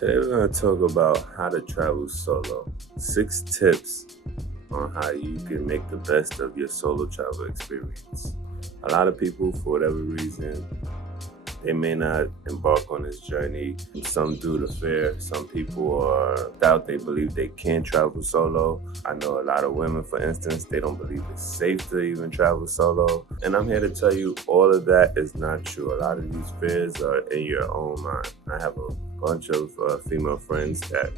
Today we're going to talk about how to travel solo. 6 tips on how you can make the best of your solo travel experience. A lot of people, for whatever reason, they may not embark on this journey. Some due to fear. Some people are doubt they believe they can travel solo. I know a lot of women, for instance, they don't believe it's safe to even travel solo. And I'm here to tell you all of that is not true. A lot of these fears are in your own mind. I have a bunch of female friends that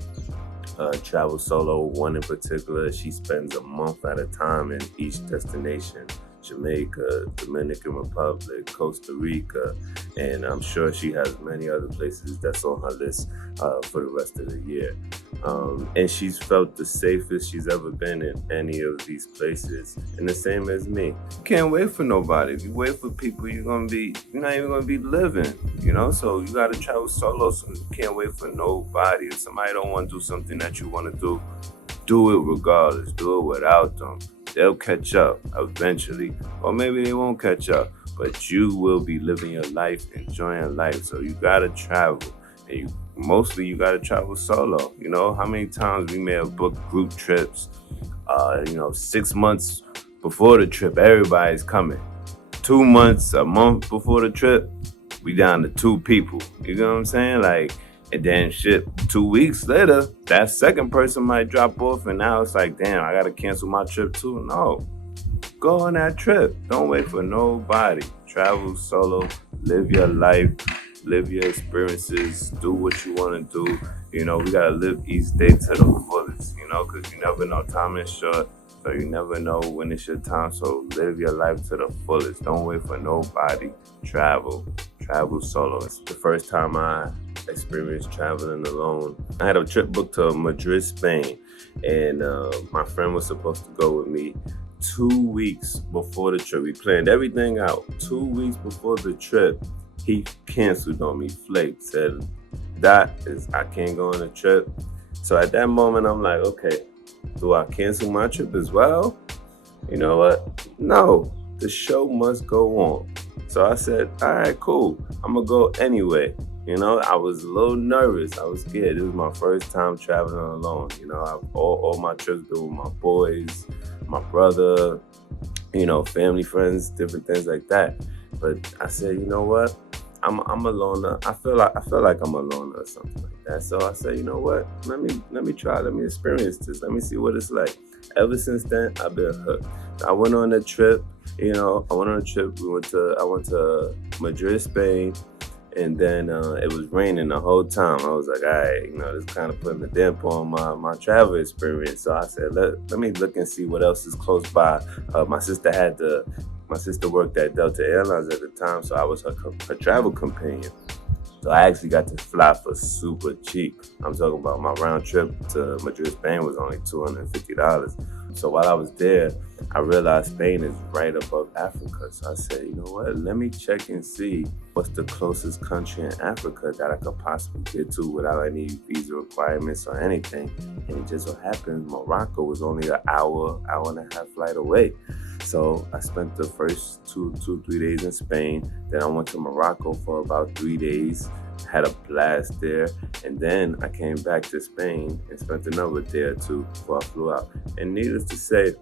travel solo. One in particular, she spends a month at a time in each destination. Jamaica, Dominican Republic, Costa Rica, and I'm sure she has many other places that's on her list for the rest of the year. And she's felt the safest she's ever been in any of these places. And the same as me. You can't wait for nobody. If you wait for people, you're not even gonna be living, So you gotta travel solo, so you can't wait for nobody. If somebody don't want to do something that you want to do it regardless. Do it without them. They'll catch up eventually, or maybe they won't catch up, but you will be living your life, enjoying life. So you gotta travel, and you gotta travel solo. How many times we may have booked group trips, 6 months before the trip, everybody's coming. 2 months, a month before the trip, we down to 2 people. You know what I'm saying? And then 2 weeks later, that second person might drop off, and now it's like, damn, I gotta cancel my trip too. No, go on that trip. Don't wait for nobody. Travel solo, live your life, live your experiences, do what you wanna do. We gotta live each day to the fullest, because you never know, time is short, so you never know when it's your time. So live your life to the fullest. Don't wait for nobody. Travel solo. It's the first time I experienced traveling alone. I had a trip booked to Madrid, Spain, and my friend was supposed to go with me 2 weeks before the trip. We planned everything out. 2 weeks before the trip, he canceled on me, flaked, said, I can't go on the trip. So at that moment, I'm like, okay, do I cancel my trip as well? You know what? No, the show must go on. So I said, all right, cool. I'm going to go anyway. I was a little nervous. I was scared. It was my first time traveling alone. All my trips been with my boys, my brother, family, friends, different things like that. But I said, you know what? I'm a loner. I feel like I'm a loner or something like that. So I said, you know what? Let me try. Let me experience this. Let me see what it's like. Ever since then, I've been hooked. I went on a trip. I went to Madrid, Spain, and then it was raining the whole time. I was like, all right, this kind of putting a damper on my travel experience. So I said, let me look and see what else is close by. My sister worked at Delta Airlines at the time, so I was her travel companion. So I actually got to fly for super cheap. I'm talking about my round trip to Madrid, Spain was only $250. So while I was there, I realized Spain is right above Africa. So I said, you know what? Let me check and see what's the closest country in Africa that I could possibly get to without any visa requirements or anything. And it just so happened Morocco was only an hour and a half flight away. So I spent the first 3 days in Spain. Then I went to Morocco for about 3 days, had a blast there. And then I came back to Spain and spent another day or two before I flew out. And needless to say,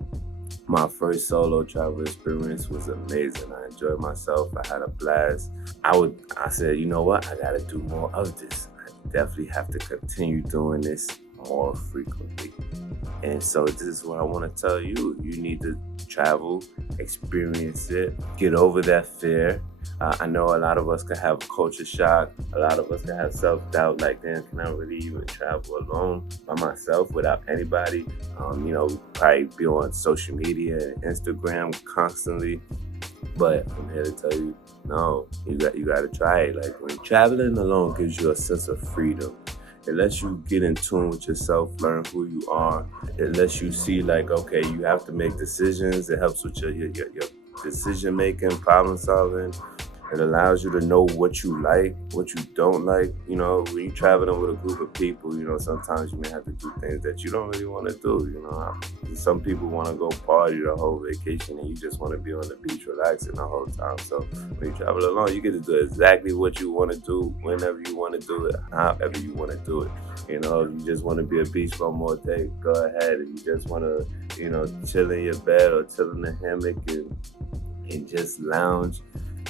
my first solo travel experience was amazing. I enjoyed myself. I had a blast. I said, you know what? I got to do more of this. I definitely have to continue doing this more frequently. And so this is what I want to tell you. You need to travel, experience it, get over that fear. I know a lot of us can have culture shock. A lot of us can have self-doubt, like, damn, can I really even travel alone by myself without anybody? Probably be on social media and Instagram constantly. But I'm here to tell you, no, you got to try it. Like, when traveling alone gives you a sense of freedom. It lets you get in tune with yourself, learn who you are. It lets you see, like, okay, you have to make decisions. It helps with your decision making, problem solving. It allows you to know what you like, what you don't like. When you're traveling with a group of people, sometimes you may have to do things that you don't really want to do. Some people want to go party the whole vacation and you just want to be on the beach relaxing the whole time. So when you travel alone, you get to do exactly what you want to do, whenever you want to do it, however you want to do it. If you just want to be a beach bum more day, go ahead. If you just want to, chill in your bed or chill in the hammock and just lounge,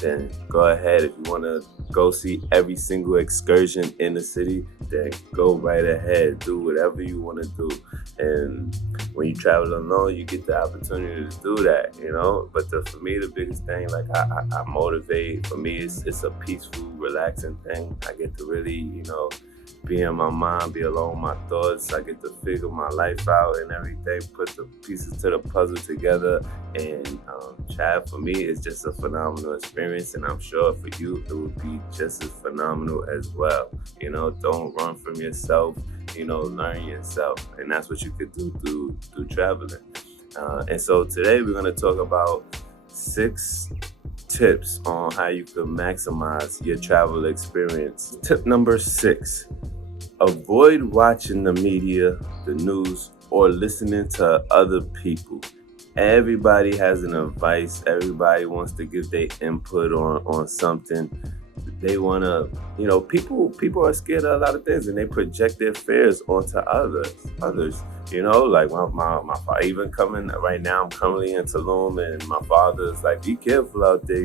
then go ahead. If you want to go see every single excursion in the city, then go right ahead. Do whatever you want to do. And when you travel alone, you get the opportunity to do that, But for me, the biggest thing, like I motivate. For me, it's a peaceful, relaxing thing. I get to really, be in my mind, be alone with my thoughts. I get to figure my life out and everything, put the pieces to the puzzle together. And Chad, for me, is just a phenomenal experience. And I'm sure for you, it would be just as phenomenal as well. Don't run from yourself, learn yourself. And that's what you could do through traveling. And so today we're going to talk about 6 tips on how you can maximize your travel experience. Tip number 6, avoid watching the media, the news, or listening to other people. Everybody has an advice. Everybody wants to give their input on something. They want to, people are scared of a lot of things and they project their fears onto others. Like my father, even coming right now, I'm currently in Tulum and my father's like, be careful out there,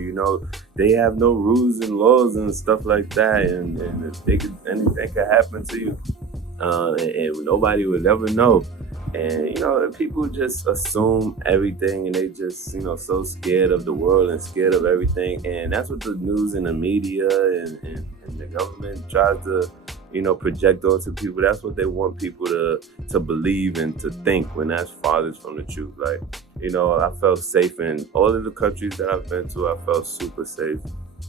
they have no rules and laws and stuff like that. And anything could happen to you. And nobody would ever know. And, people just assume everything and they just, so scared of the world and scared of everything. And that's what the news and the media and the government tries to, project onto people. That's what they want people to believe and to think, when that's farthest from the truth. Like, I felt safe in all of the countries that I've been to. I felt super safe.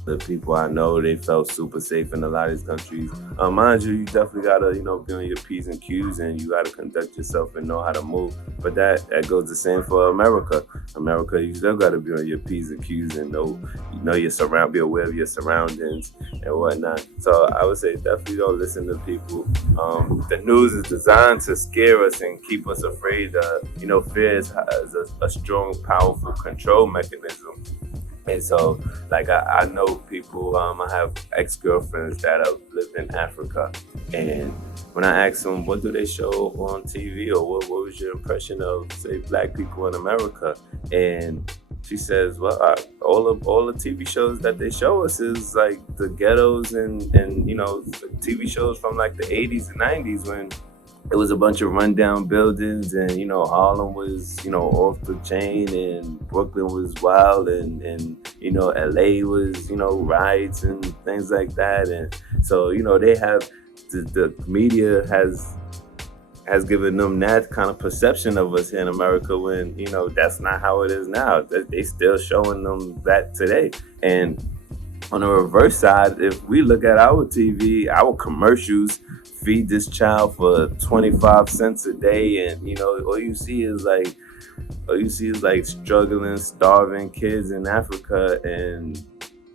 The people I know, they felt super safe in a lot of these countries. Mind you, you definitely gotta, be on your P's and Q's and you gotta conduct yourself and know how to move. But that goes the same for America. America, you still gotta be on your P's and Q's and be aware of your surroundings and whatnot. So I would say definitely don't listen to people. The news is designed to scare us and keep us afraid. Fear is a strong, powerful control mechanism. And so, like, I know people, I have ex-girlfriends that have lived in Africa. And when I ask them, what do they show on TV, or what was your impression of, say, Black people in America? And she says, well, all the TV shows that they show us is like the ghettos and TV shows from like the 80s and 90s when it was a bunch of rundown buildings and, Harlem was, off the chain and Brooklyn was wild and LA was, riots and things like that. And so, they have, the media has given them that kind of perception of us here in America when, that's not how it is now. They still showing them that today. And on the reverse side, if we look at our TV, our commercials, feed this child for 25 cents a day, and all you see is like struggling, starving kids in Africa. And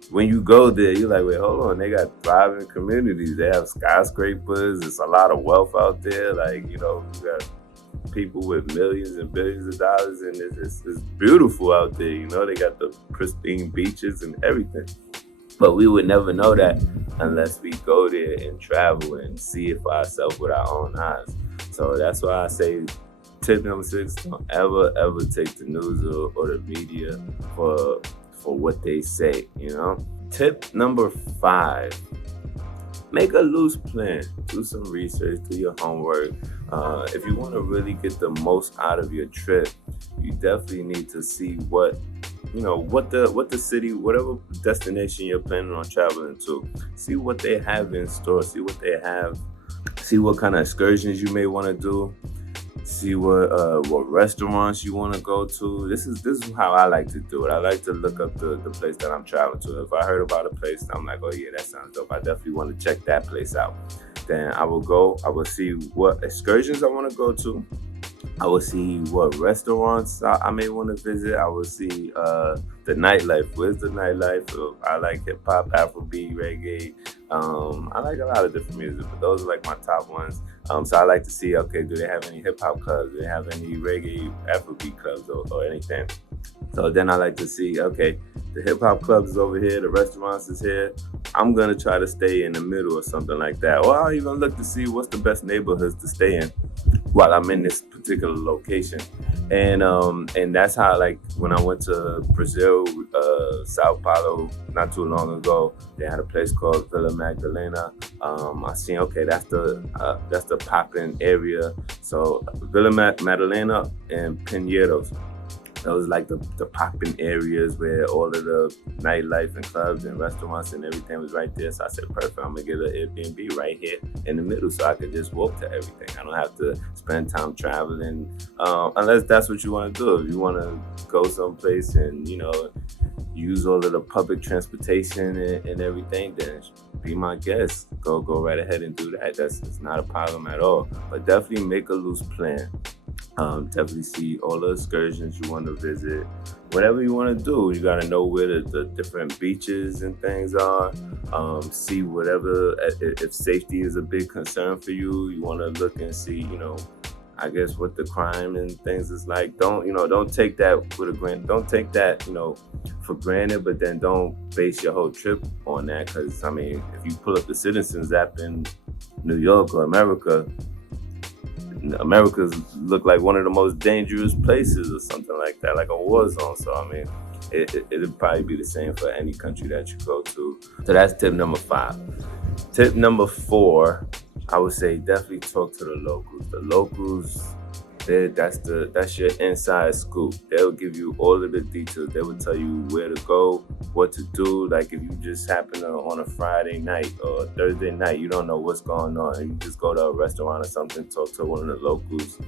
when you go there, you're like, wait, hold on, they got thriving communities, they have skyscrapers, there's a lot of wealth out there, like, you got people with millions and billions of dollars, and it's beautiful out there, they got the pristine beaches and everything. But we would never know that unless we go there and travel and see it for ourselves with our own eyes. So that's why I say tip number 6, don't ever take the news or the media for what they say, Tip number 5, make a loose plan. Do some research, do your homework. If you want to really get the most out of your trip, you definitely need to see what the city, whatever destination you're planning on traveling to, see what they have in store, see what kind of excursions you may want to do, see what restaurants you want to go to. This is how I like to do it. I like to look up the place that I'm traveling to. If I heard about a place, I'm like, oh yeah, that sounds dope. I definitely want to check that place out. Then I will see what excursions I want to go to. I will see what restaurants I may want to visit. I will see the nightlife. Where's the nightlife? I like hip hop, Afrobeat, reggae. I like a lot of different music, but those are like my top ones. So I like to see, okay, do they have any hip hop clubs? Do they have any reggae, Afrobeat clubs or anything? So then I like to see, okay, the hip hop clubs is over here, the restaurants is here. I'm gonna try to stay in the middle or something like that. Or I'll even look to see what's the best neighborhoods to stay in while I'm in this particular location. And that's how, like, when I went to Brazil, Sao Paulo, not too long ago, they had a place called Villa Magdalena. I seen, okay, that's the poppin' area. So Villa Madalena and Pinheiros. Those like the popping areas where all of the nightlife and clubs and restaurants and everything was right there. So I said, perfect, I'm gonna get an Airbnb right here in the middle so I could just walk to everything. I don't have to spend time traveling, unless that's what you want to do. If you want to go someplace and, use all of the public transportation and everything, then be my guest. Go right ahead and do that. It's not a problem at all. But definitely make a loose plan. Definitely see all the excursions you want to visit. Whatever you want to do, you got to know where the different beaches and things are. See whatever, if safety is a big concern for you, you want to look and see, I guess what the crime and things is like. Don't take that with a grant. Don't take that, for granted, but then don't base your whole trip on that. Because, if you pull up the Citizens app in New York or America's look like one of the most dangerous places or something like that, like a war zone. So, it'll probably be the same for any country that you go to. So that's tip number 5. Tip number 4, I would say definitely talk to the locals. The locals, that's your inside scoop. They'll give you all of the details. They will tell you where to go, what to do. Like if you just happen to on a Friday night or a Thursday night, you don't know what's going on, and you just go to a restaurant or something, talk to one of the locals.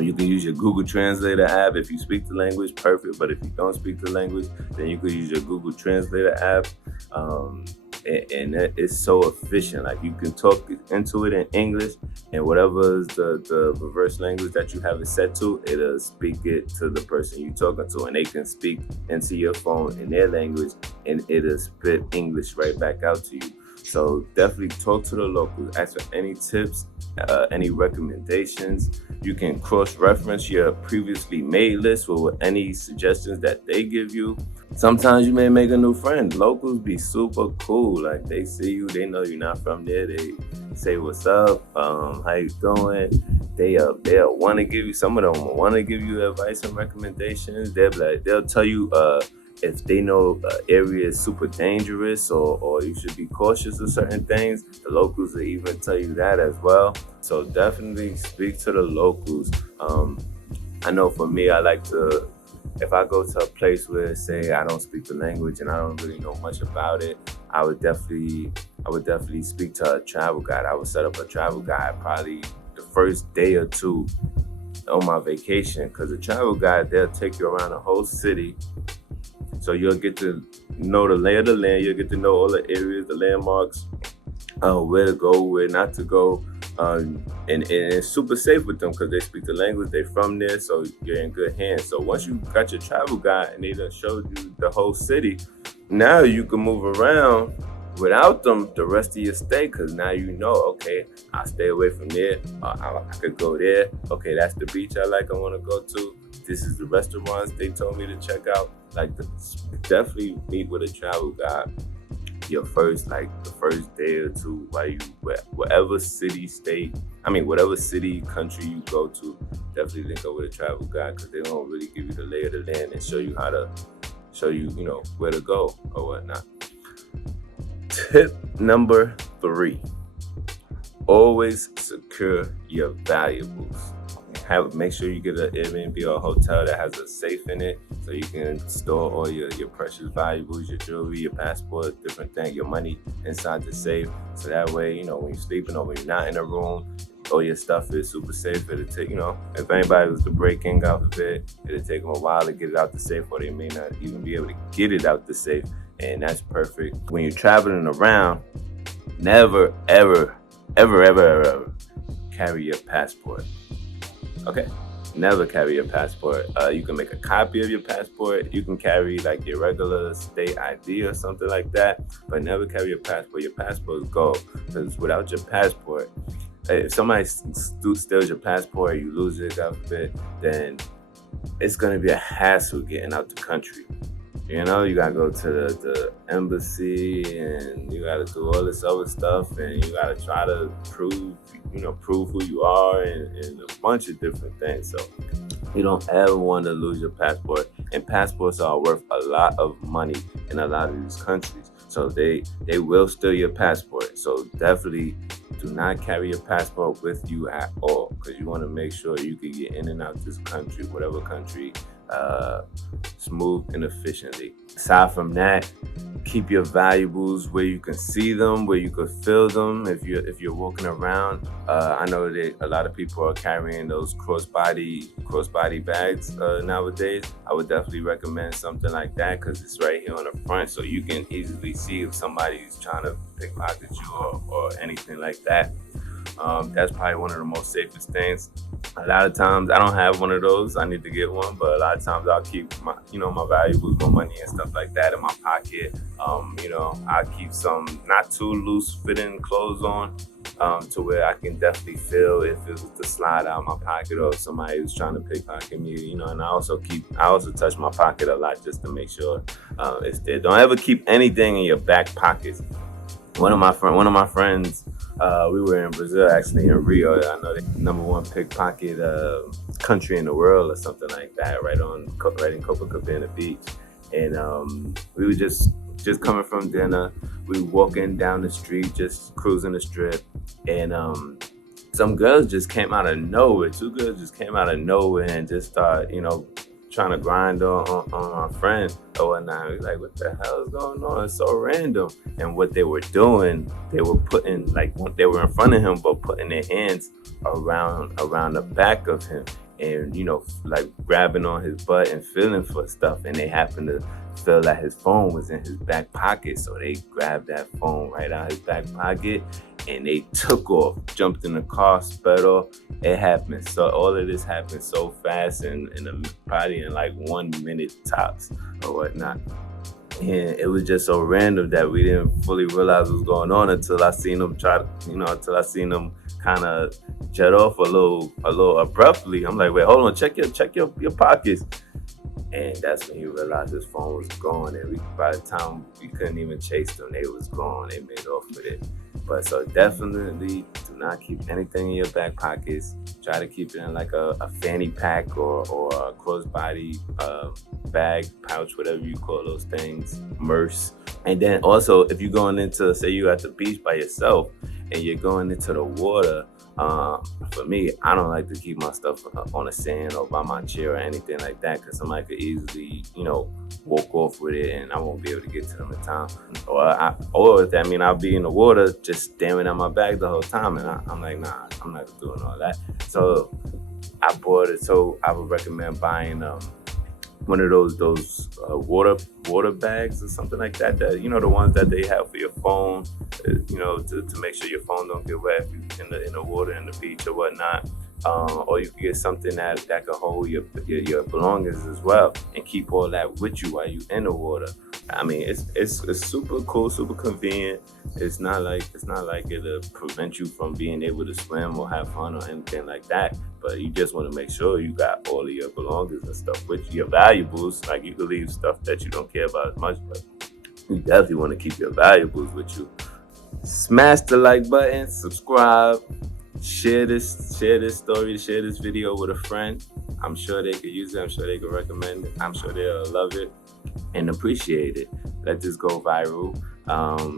You can use your Google Translator app. If you speak the language, perfect. But if you don't speak the language, then you could use your Google Translator app. And it's so efficient. Like you can talk into it in English, and whatever is the reverse language that you have it set to, it'll speak it to the person you're talking to, and they can speak into your phone in their language, and it'll spit English right back out to you. So definitely talk to the locals. Ask for any tips, any recommendations. You can cross-reference your previously made list with any suggestions that they give you. Sometimes you may make a new friend. Locals be super cool. Like they see you, they know you're not from there. They say what's up, how you doing. They'll want to give you. Some of them want to give you advice and recommendations. They'll tell you if they know area is super dangerous or you should be cautious of certain things. The locals will even tell you that as well. So definitely speak to the locals. I know for me, I like to. If I go to a place where, say, I don't speak the language and I don't really know much about it, I would definitely speak to a travel guide. I would set up a travel guide probably the first day or two on my vacation, because a travel guide, they'll take you around the whole city. So you'll get to know the lay of the land. You'll get to know all the areas, the landmarks, where to go, where not to go. And it's super safe with them because they speak the language, they're from there, so you're in good hands. So once you got your travel guide and they done showed you the whole city, now you can move around without them the rest of your stay, because now you know, okay, I'll stay away from there, I could go there, okay, that's the beach I want to go to, this is the restaurants they told me to check out. Definitely meet with a travel guide the first day or two while you whatever city, country you go to. Definitely link up with a travel guide, because they don't really give you the lay of the land and show you where to go or whatnot. Tip number 3: always secure your valuables. Make sure you get an Airbnb or a hotel that has a safe in it, so you can store all your precious valuables, your jewelry, your passport, different things, your money inside the safe. So that way, when you're sleeping or when you're not in a room, all your stuff is super safe. It'll take, if anybody was to break in, God forbid, it'll take them a while to get it out the safe, or they may not even be able to get it out the safe. And that's perfect. When you're traveling around, never, ever, ever, ever, ever carry your passport. Okay, Never carry your passport. You can make a copy of your passport. You can carry like your regular state ID or something like that, but never carry your passport. Your passport is gold, because without your passport, if somebody steals your passport, you lose it, God forbid, then it's gonna be a hassle getting out the country. You know, you gotta go to the embassy, and you gotta do all this other stuff, and you gotta try to prove who you are, and a bunch of different things. So you don't ever want to lose your passport. And passports are worth a lot of money in a lot of these countries. So they will steal your passport. So definitely do not carry your passport with you at all, because you want to make sure you can get in and out this country, whatever country, smooth and efficiently. Aside from that, keep your valuables where you can see them, where you can feel them. If you're walking around, I know that a lot of people are carrying those crossbody bags nowadays. I would definitely recommend something like that, because it's right here on the front, so you can easily see if somebody's trying to pickpocket you or anything like that. That's probably one of the most safest things. A lot of times I don't have one of those. I need to get one, but a lot of times I'll keep my valuables, my money and stuff like that in my pocket. I keep some not too loose fitting clothes on, to where I can definitely feel if it was to slide out of my pocket or if somebody was trying to pickpocket me. And I also touch my pocket a lot just to make sure it's there. Don't ever keep anything in your back pockets. One of my friends, we were in Brazil, actually in Rio. I know the #1 pickpocket country in the world or something like that, right in Copacabana Beach. And we were just coming from dinner. We were walking down the street, just cruising the strip, and some girls just came out of nowhere. 2 girls just came out of nowhere and just started, trying to grind on my friend or whatnot. We're like, what the hell is going on? It's so random. And what they were doing, they were putting, like, they were in front of him, but putting their hands around the back of him, and like grabbing on his butt and feeling for stuff. And they happened to feel that his phone was in his back pocket, so they grabbed that phone right out his back pocket, and they took off, jumped in the car, sped off. It happened. So all of this happened so fast, and probably in like 1 minute tops or whatnot. And it was just so random that we didn't fully realize what was going on until I seen them kind of jet off a little abruptly. I'm like, wait, hold on, check your pockets. And that's when he realized his phone was gone. And by the time we couldn't even chase them, they was gone. They made off with it. But so definitely do not keep anything in your back pockets. Try to keep it in like a fanny pack or a crossbody bag, pouch, whatever you call those things, purse. And then also, if you're going into, say you're at the beach by yourself and you're going into the water, for me, I don't like to keep my stuff on the sand or by my chair or anything like that, because somebody could easily, walk off with it and I won't be able to get to them in time. I'll be in the water just staring at my bag the whole time, and I'm like, nah, I'm not doing all that. So I bought it. So I would recommend buying one of those water bags or something like that. That the ones that they have for your phone, to make sure your phone don't get wet in the water in the beach or whatnot. Or you can get something that can hold your belongings as well, and keep all that with you while you in the water. I mean, it's super cool, super convenient. It's not like it'll prevent you from being able to swim or have fun or anything like that. But you just want to make sure you got all of your belongings and stuff with you. Your valuables. Like, you can leave stuff that you don't care about as much, but you definitely want to keep your valuables with you. Smash the like button, subscribe, share this story, share this video with a friend. I'm sure they could use it. I'm sure they could recommend it. I'm sure they'll love it and appreciate it. Let this go viral.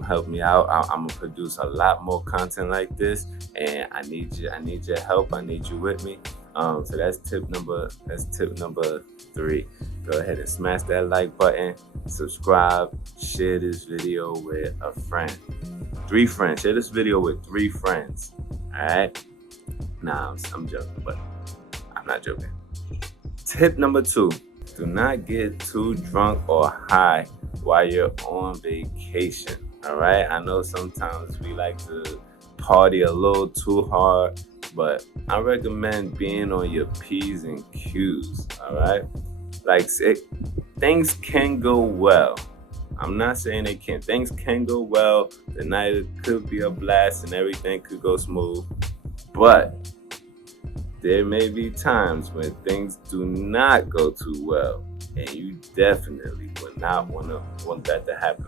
Help me out. I'm gonna produce a lot more content like this, and I need your help. I need you with me. So that's tip number 3. Go ahead and smash that like button, subscribe, share this video with a friend. 3 friends. Share this video with 3 friends. All right. Nah, I'm joking, but I'm not joking. Tip number 2. Do not get too drunk or high while you're on vacation. All right. I know sometimes we like to party a little too hard, but I recommend being on your P's and Q's, all right? Like, things can go well. I'm not saying they can't. Things can go well. The night could be a blast and everything could go smooth. But there may be times when things do not go too well. And you definitely would not want that to happen.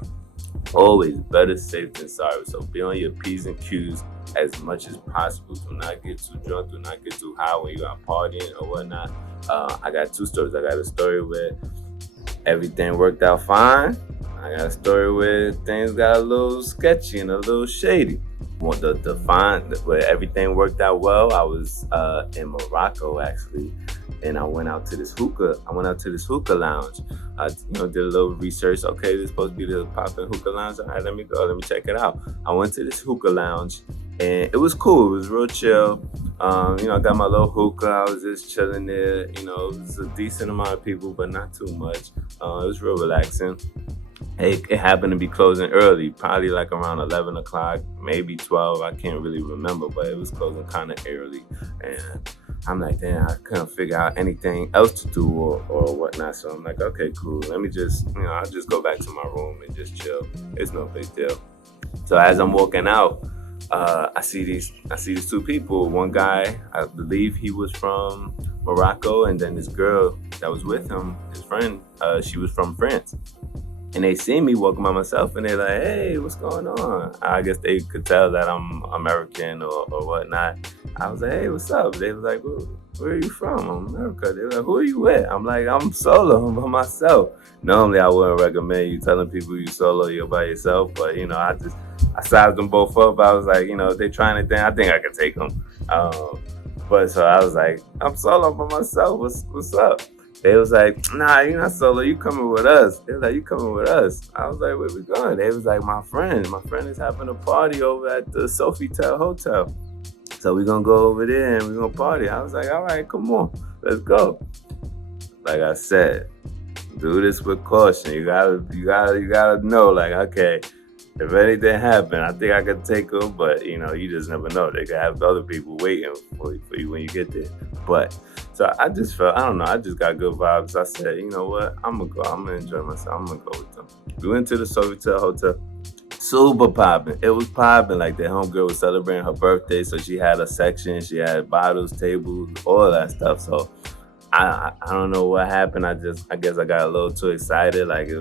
Always better safe than sorry. So be on your P's and Q's as much as possible. Do not get too drunk. Do not get too high when you are partying or whatnot. I got two stories. I got a story where everything worked out fine. I got a story where things got a little sketchy and a little shady. Where everything worked out well, I was in Morocco actually, and I went out to this hookah lounge. I did a little research. Okay, this is supposed to be the poppin' hookah lounge. All right, let me go. Let me check it out. I went to this hookah lounge, and it was cool. It was real chill. I got my little hookah. I was just chilling there. It was a decent amount of people, but not too much. It was real relaxing. It happened to be closing early, probably like around 11 o'clock, maybe 12. I can't really remember, but it was closing kind of early. And I'm like, damn, I couldn't figure out anything else to do or whatnot. So I'm like, okay, cool. Let me just, I'll just go back to my room and just chill. It's no big deal. So as I'm walking out, I see these two people. One guy, I believe he was from Morocco, and then this girl that was with him, his friend, she was from France. And they see me walking by myself, and they're like, hey, what's going on? I guess they could tell that I'm American or whatnot. I was like, hey, what's up? They was like, where are you from? I'm America. They were like, who are you with? I'm like, I'm solo. I'm by myself. Normally, I wouldn't recommend you telling people you solo, you're by yourself. But, I sized them both up. I was like, they trying to think. I think I could take them. But so I was like, I'm solo by myself. What's up? They was like, nah, you're not solo. You coming with us. They was like, you coming with us. I was like, where we going? They was like, my friend is having a party over at the Sofitel Hotel. So we're going to go over there and we're going to party. I was like, all right, come on. Let's go. Like I said, do this with caution. You gotta know, like, okay, if anything happened, I think I could take them, but you just never know. They could have other people waiting for you when you get there. But so I just felt, I don't know, I just got good vibes. I said, you know what, I'm gonna go. I'm gonna enjoy myself. I'm gonna go with them. We went to the Sofitel Hotel. Super popping. It was popping. Like, the homegirl was celebrating her birthday, so she had a section. She had bottles, tables, all that stuff. So I don't know what happened. I guess I got a little too excited. Like, it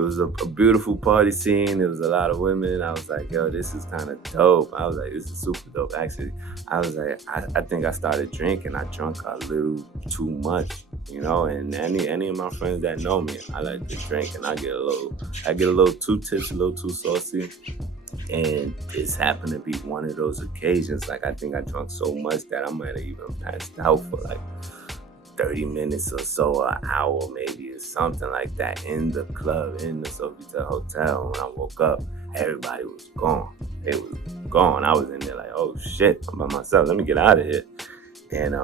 was a beautiful party scene. There was a lot of women. I was like, yo, this is kind of dope. I was like, this is super dope. Actually, I was like, I think I started drinking. I drank a little too much, and any of my friends that know me, I like to drink, and I get a little too tipsy, a little too saucy. And this happened to be one of those occasions. Like, I think I drank so much that I might have even passed out for like 30 minutes or so, an hour maybe, or something like that, in the club, in the Sofitel Hotel. When I woke up, everybody was gone. It was gone. I was in there like, oh shit, I'm by myself. Let me get out of here. And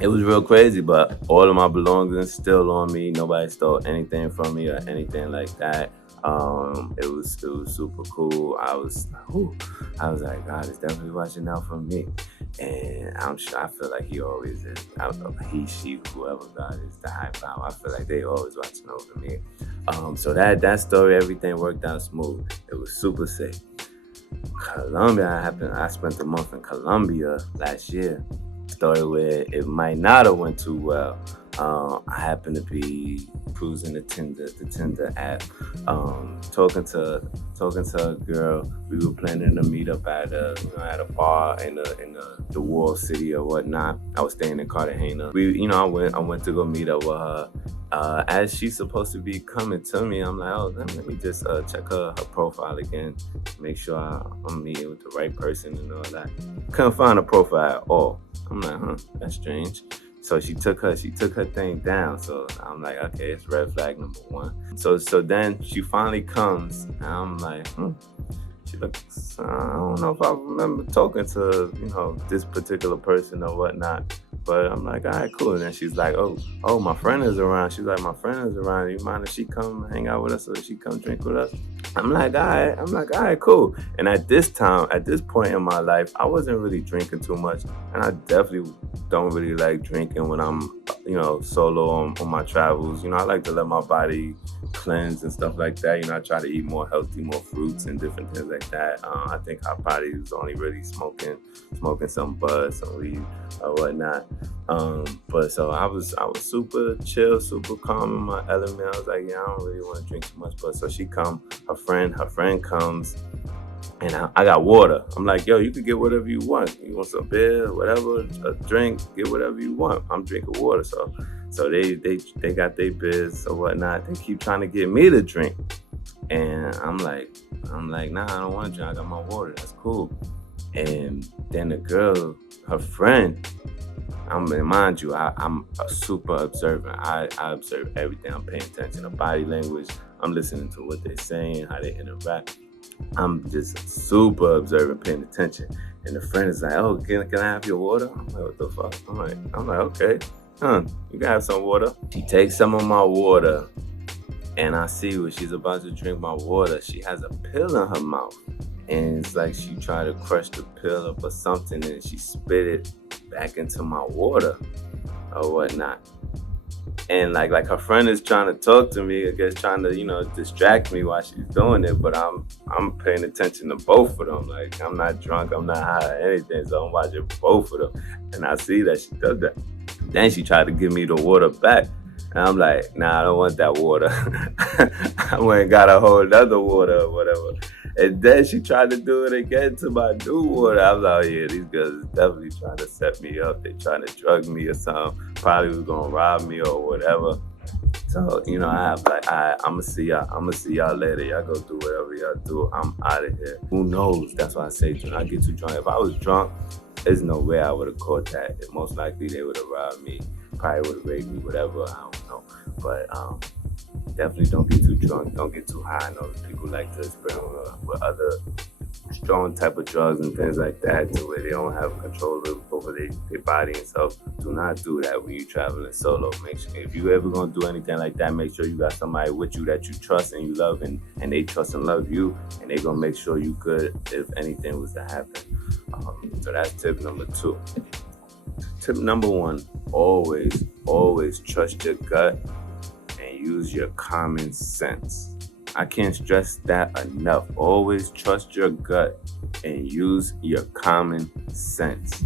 it was real crazy, but all of my belongings still on me. Nobody stole anything from me or anything like that. It was super cool. I was like, God is definitely watching out for me. And I feel like he always is. He, she, whoever God is, the high power. I feel like they always watching over me. So that story, everything worked out smooth. It was super safe. Colombia, I spent a month in Colombia last year. Story where it might not have went too well. I happened to be cruising the Tinder app, talking to a girl. We were planning to meet up at a bar in the walled city or whatnot. I was staying in Cartagena. I went to go meet up with her. As she's supposed to be coming to me, I'm like, oh, let me just check her profile again, make sure I'm meeting with the right person and all that. Couldn't find a profile at all. I'm like, that's strange. So she took her thing down. So I'm like, okay, it's red flag number one. So then she finally comes, and I'm like, she looks, I don't know if I remember talking to, this particular person or whatnot. But I'm like, all right, cool. And then she's like, oh, my friend is around. She's like, my friend is around. You mind if she come hang out with us or she come drink with us? all right, cool. And at this point in my life, I wasn't really drinking too much, and I definitely don't really like drinking when I'm, solo on my travels. I like to let my body cleanse and stuff like that. I try to eat more healthy, more fruits and different things like that. I think our body is only really smoking some bud, some weed or whatnot. But so I was super chill, super calm in my element. I was like, yeah, I don't really want to drink too much. But so she come, her friend comes, and I got water. I'm like, yo, you can get whatever you want. You want some beer, whatever, a drink, get whatever you want. I'm drinking water. So they got their beers or whatnot. They keep trying to get me to drink. And I'm like, nah, I don't want to drink. I got my water. That's cool. And then the girl, her friend, mind you, I'm a super observant. I observe everything. I'm paying attention to body language. I'm listening to what they're saying, how they interact. I'm just super observant, paying attention. And the friend is like, oh, can I have your water? I'm like, what the fuck? I'm like, okay, you can have some water. She takes some of my water, and I see when she's about to drink my water, she has a pill in her mouth. And it's like she tried to crush the pill up or something, and she spit it back into my water or whatnot. And like her friend is trying to talk to me, I guess trying to, distract me while she's doing it, but I'm paying attention to both of them. Like, I'm not drunk, I'm not high or anything, so I'm watching both of them. And I see that she does that. Then she tried to give me the water back. And I'm like, nah, I don't want that water. I went and got a whole other water or whatever. And then she tried to do it again to my new water. I was like, oh yeah, these girls is definitely trying to set me up. They trying to drug me or something. Probably was gonna rob me or whatever. So, I have like, I'ma see y'all later. Y'all go do whatever y'all do. I'm out of here. Who knows? That's why I say do not get too drunk. If I was drunk, there's no way I would have caught that. Most likely they would have robbed me. Probably would have raped me, whatever. I don't know. But definitely don't get too drunk. Don't get too high. I know people like to experiment with other strong type of drugs and things like that to where they don't have control over their body and stuff. Do not do that when you're traveling solo. Make sure if you ever gonna do anything like that, make sure you got somebody with you that you trust and you love, and they trust and love you, and they gonna make sure you good if anything was to happen. So that's tip number 2. Tip number 1, always trust your gut and use your common sense. I can't stress that enough. Always trust your gut and use your common sense.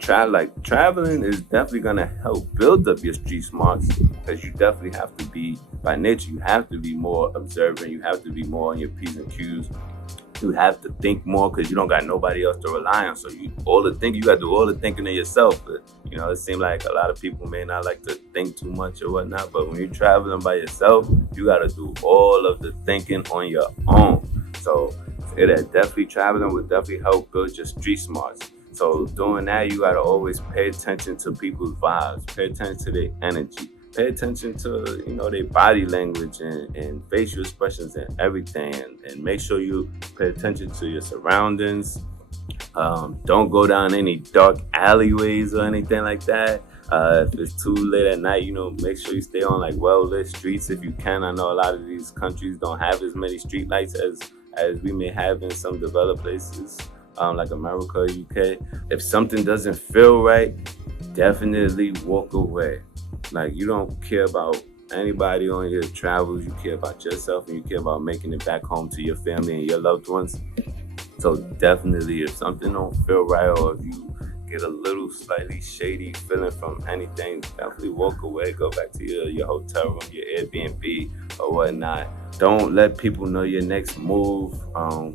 Traveling is definitely gonna help build up your street smarts, because you definitely have to be, by nature, you have to be more observant. You have to be more on your P's and Q's. You have to think more because you don't got nobody else to rely on. So you got to do all the thinking of yourself. But, it seems like a lot of people may not like to think too much or whatnot. But when you're traveling by yourself, you got to do all of the thinking on your own. So traveling will definitely help build your street smarts. So doing that, you got to always pay attention to people's vibes, pay attention to their energy. Pay attention to, their body language and facial expressions and everything. And make sure you pay attention to your surroundings. Don't go down any dark alleyways or anything like that. If it's too late at night, make sure you stay on like well-lit streets if you can. I know a lot of these countries don't have as many street lights as we may have in some developed places, like America or UK. If something doesn't feel right, definitely walk away. Like, you don't care about anybody on your travels. You care about yourself, and you care about making it back home to your family and your loved ones. So definitely, if something don't feel right, or if you get a little slightly shady feeling from anything, definitely walk away. Go back to your hotel room, your Airbnb or whatnot. Don't let people know your next move,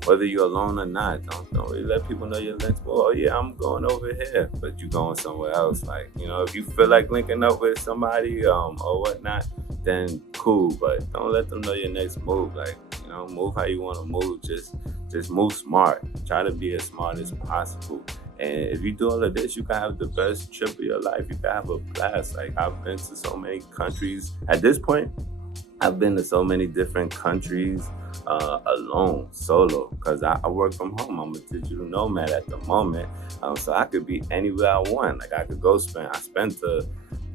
whether you're alone or not. Don't really let people know your next move. Oh yeah, I'm going over here, but you going somewhere else. Like, if you feel like linking up with somebody or whatnot, then cool. But don't let them know your next move. Like, move how you want to move. Just move smart. Try to be as smart as possible. And if you do all of this, you can have the best trip of your life. You can have a blast. Like, I've been to so many countries. At this point, I've been to so many different countries alone, solo, because I work from home. I'm a digital nomad at the moment. So I could be anywhere I want. Like, I could go I spent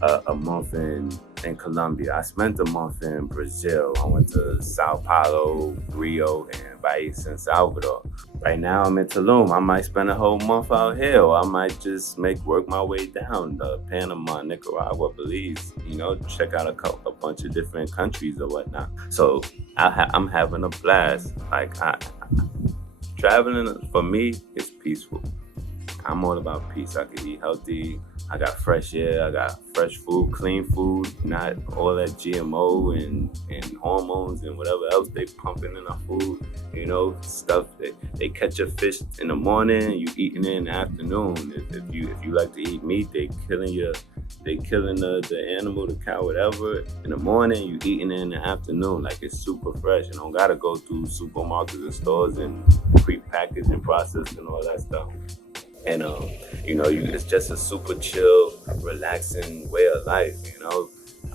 a month in Colombia. I spent a month in Brazil. I went to Sao Paulo, Rio, and Bahia and Salvador. Right now I'm in Tulum. I might spend a whole month out here, or I might just work my way down to Panama, Nicaragua, Belize. Check out a bunch of different countries or whatnot. So I'm having a blast. Traveling for me is peaceful. I'm all about peace. I can eat healthy. I got fresh air. I got fresh food, clean food, not all that GMO and hormones and whatever else they pumping in our food. Stuff that they catch a fish in the morning, you eating it in the afternoon. If you like to eat meat, they killing the animal, the cow, whatever. In the morning, you eating it in the afternoon. Like, it's super fresh. You don't gotta go through supermarkets and stores and pre-packaged and processed and all that stuff. And it's just a super chill, relaxing way of life.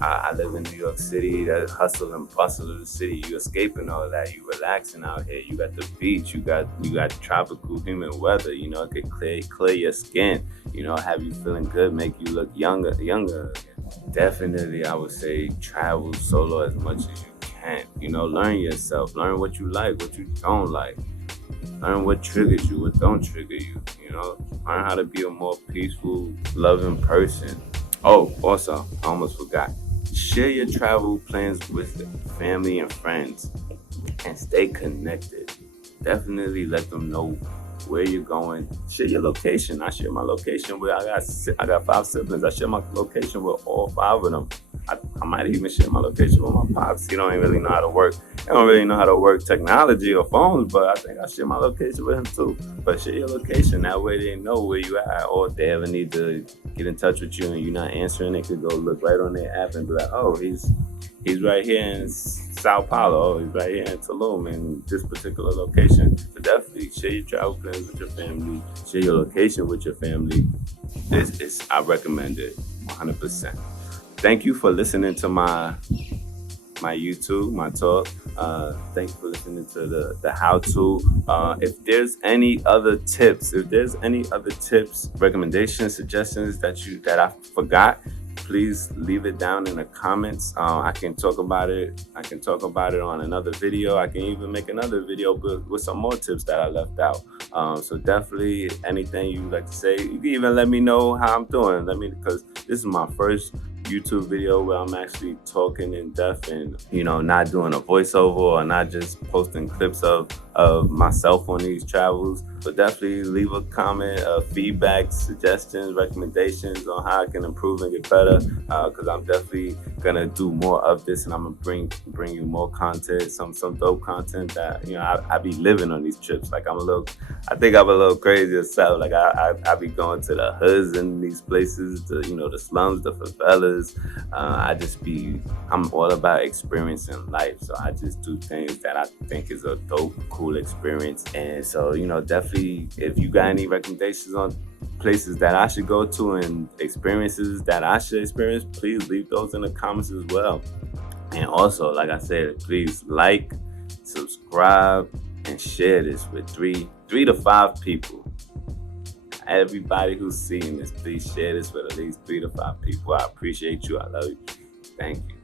I live in New York City. That hustle and bustle of the city. You escaping all that. You relaxing out here. You got the beach. You got tropical humid weather. It could clear your skin. Have you feeling good, make you look younger. Definitely, I would say travel solo as much as you can. Learn yourself. Learn what you like, what you don't like. Learn what triggers you, what don't trigger you. Learn how to be a more peaceful, loving person. Oh, also, I almost forgot. Share your travel plans with family and friends and stay connected. Definitely let them know where you're going. Share your location. I share my location with, I got 5 siblings. I share my location with all 5 of them. I might even share my location with my pops. He don't really know how to work. He don't really know how to work technology or phones, but I think I share my location with him too. But share your location. That way they know where you at. Or if they ever need to get in touch with you and you're not answering, they could go look right on their app and be like, oh, he's right here in Sao Paulo. He's right here in Tulum in this particular location. So definitely share your travel plans with your family. Share your location with your family. I recommend it 100%. Thank you for listening to my YouTube, my talk. Thank you for listening to the how-to. If there's any other tips, recommendations, suggestions that I forgot, please leave it down in the comments. I can talk about it. I can talk about it on another video. I can even make another video with some more tips that I left out. So definitely anything you'd like to say, you can even let me know how I'm doing. Because this is my first YouTube video where I'm actually talking in depth and not doing a voiceover or not just posting clips of myself on these travels. But definitely leave a comment, feedback, suggestions, recommendations on how I can improve and get better, because I'm definitely gonna do more of this, and I'm gonna bring you more content, some dope content that I be living on these trips. Like I think I'm a little crazy myself. Like I be going to the hoods in these places, the slums, the favelas. I'm all about experiencing life, so I just do things that I think is a dope, cool experience. And so definitely, if you got any recommendations on places that I should go to and experiences that I should experience, please leave those in the comments as well. And also, like I said, please like, subscribe, and share this with three to 5 people. Everybody who's seeing this, please share this with at least 3 to 5 people. I appreciate you. I love you. Thank you.